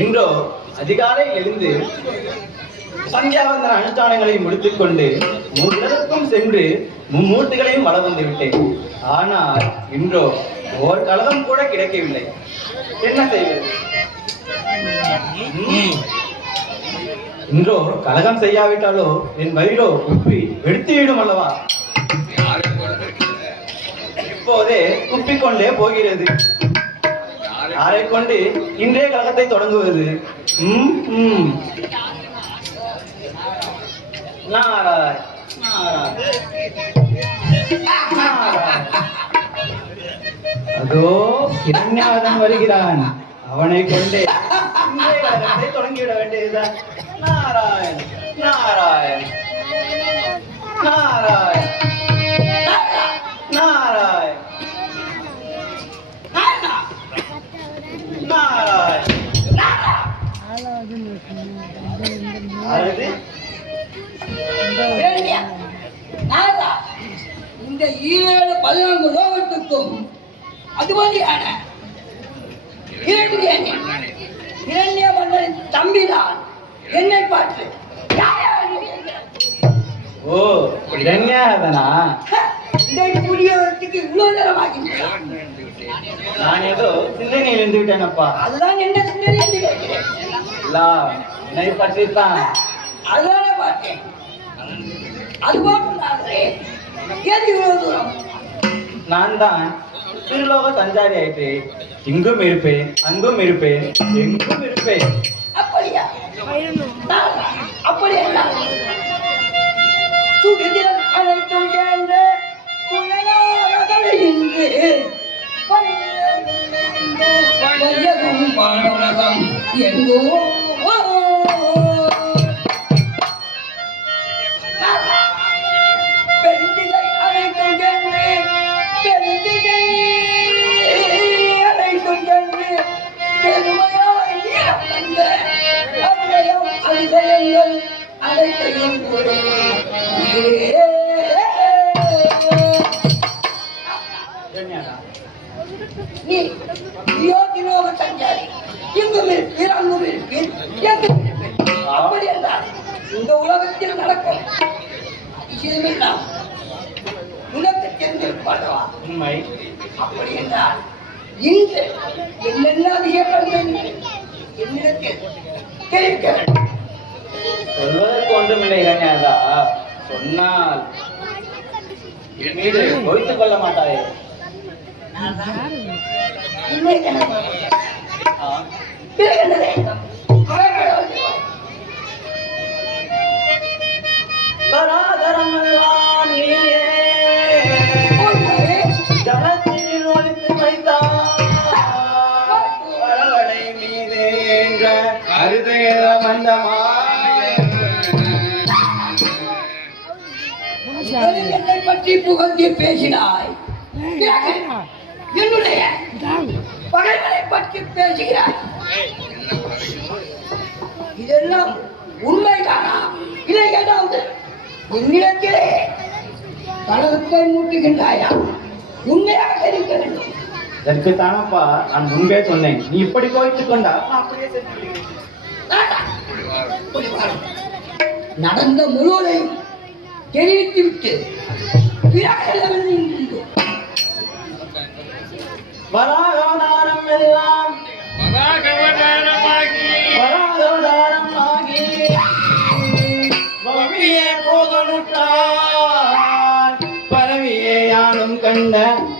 இன்றோ அதிகாலை எழுந்து சந்தியாவந்தன அனுஷ்டானங்களை முடித்துக் கொண்டு மூலருக்கும் சென்று மும்மூர்த்திகளையும் வள வந்து விட்டேன். ஆனால் இன்றோ ஓர் கலகம் கூட கிடைக்கவில்லை. என்ன செய்வது? இன்றோ கலகம் செய்யாவிட்டாலோ என் வயிறோ குப்பி வெடித்துவிடும் அல்லவா? இப்போதே குப்பிக்கொண்டே போகிறது. யாரை கொண்டு இன்றைய கழகத்தை தொடங்குவது? நாராய் அதோ இரண்யாவதன் வருகிறான். அவனை கொண்டே இன்றைய கழகத்தை தொடங்கிவிட வேண்டியதுதான். நாராயண் நாராயண் நாராயண் நாராயண் இந்த 7-14 லோகத்துக்கும் அதுபதியான இரண்ய மன்னரின் தம்பிதான் என்னை பார்த்து ஓ இரண்யாதனா புரியவதற்கு இவ்வளவு நேரம் ஆகின்றன. நான் ஏதோ சிந்தனையில் இருந்து விட்டேனப்பா. அதுதான் என்ன சிந்தனை என்று கேட்கிறேன். என்னை பற்றித்தான். அதுதானே பார்த்தேன். அது போட்டு ஏது இவ்வளவு தூரம்? நான் தான் திருலோக சஞ்சாரி ஆயிட்டு இங்கும் இருப்பேன், அங்கும் இருப்பேன், எங்கும் இருப்பேன். அப்படியா? அப்படி என்ன? சுடுதிரல் அனைத்தும் சேர்ந்த எங்கோ பெருந்திகை அனைத்தும் சென்று பெருந்திகை அனைத்தும் சென்று பெருமையாய் தந்த அவ்வயம் அதிசயங்கள் அனைத்தையும் நீ யோகிலோக சஞ்சாரி, இங்கும் இருப்பீர், அங்கும் இருப்பீர், எங்கும் இருப்பீர். அப்படி என்றால் இந்த உலகத்தில் நடக்கும் அதிசயமெல்லாம் உனக்கு தெரிந்திருப்பாடவா? உண்மை. அப்படி என்றால் இன்று என்னென்ன அதிசயங்கள் என்னிடத்தில் தெரிவிக்க வேண்டும். சொல்வதற்கு ஒன்றுமில்லை இரண்யாதா. சொன்னால் என் மீது பொய்த்துக் கொள்ள மாட்டாயே. தராதரமெல்லாம் நீயே ஜலத்தில் ஒழித்து வைத்தாய். அரவணை மீது என்ற அருதேர என்னை பற்றி புகழ்ந்து பேசினாய். என்னுடைய பகைகளை பற்றி பேசுகிறாய். இதெல்லாம் உண்மைதானா? இல்லை ஏதாவது என்னிடத்திலே கலகத்தை மூட்டுகின்றாயா? உண்மையாக தெரிவிக்க வேண்டும். இதற்கு தானப்பா நான் முன்பே சொன்னேன். நீ இப்படி கோவித்துக் கொண்டா நடந்த முழுவதையும் தெரிவித்து விட்டு வராகவதாரம் எல்லாம் வராகவதாரம் ஆகி பவியே போதனுட்டார் பரவியே யானும் கண்ட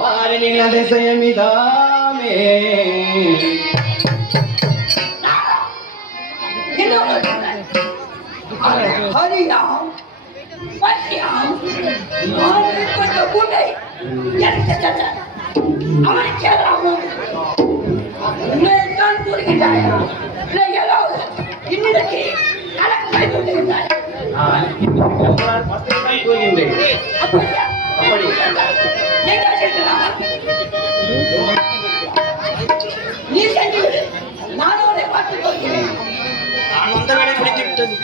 பாரனின் அதிசயமிதாமே. ஹரியாம் பத்யாம் கொண்ட பூனை எனக்கு தந்த அவனை கேட்கலாம். உண்மையைத்தான் கூறுகின்றாயா? இல்லை ஏதாவது இன்னிடத்தில் கலக்கு வைத்து கொண்டிருந்தாய்? கூறுகின்றேன். அப்படியா? அப்படி நீங்கள் செல்லலாம். நீ சென்று விடு. நான் அவனை பார்த்துக் கொள்கிறேன். நான் வந்த வேலை முடித்து விட்டது.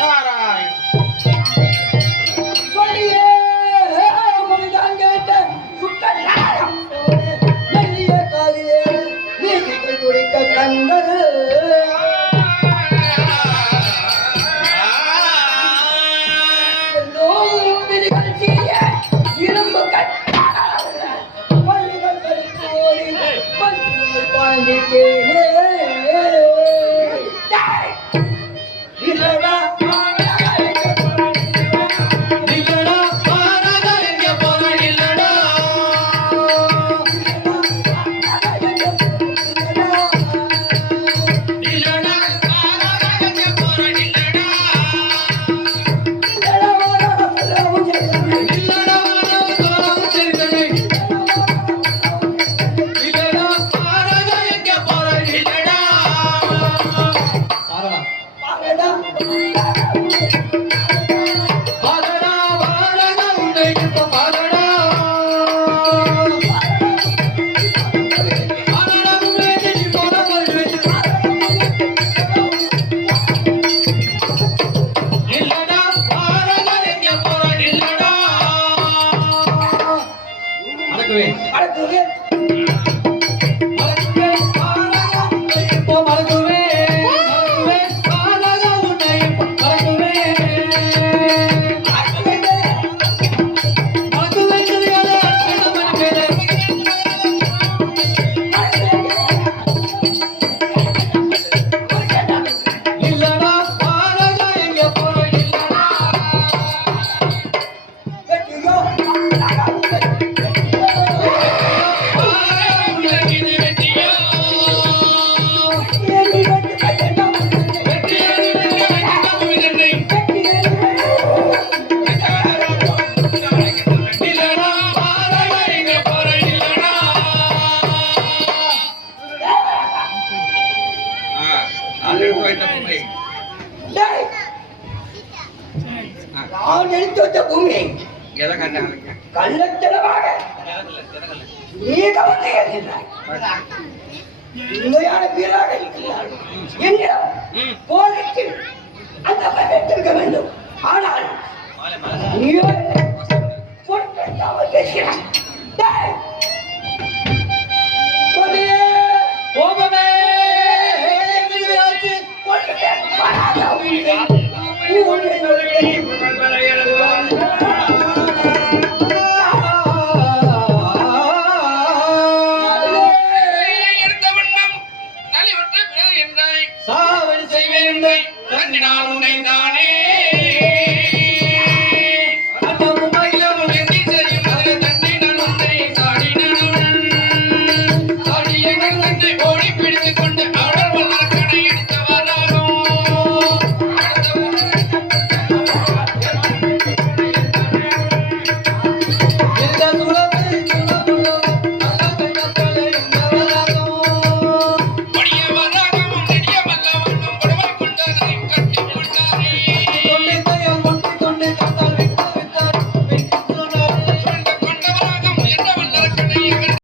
நாராயண் நான் எடுத்து வச்ச பூமியை கள்ளத்தனமாக நீ கவர்ந்து எழுதினாய். உண்மையான வீராக இருக்கிறார் என்னிடம் போருக்கு அந்த வைத்திருக்க வேண்டும். ஆனால் நீயோ பொறுப்பேற்காமல் பேசுகிறாய். டேய்! கொடியே! கோபமே கொடியே! வராத உன்னை. உன்னை நொறுக்கி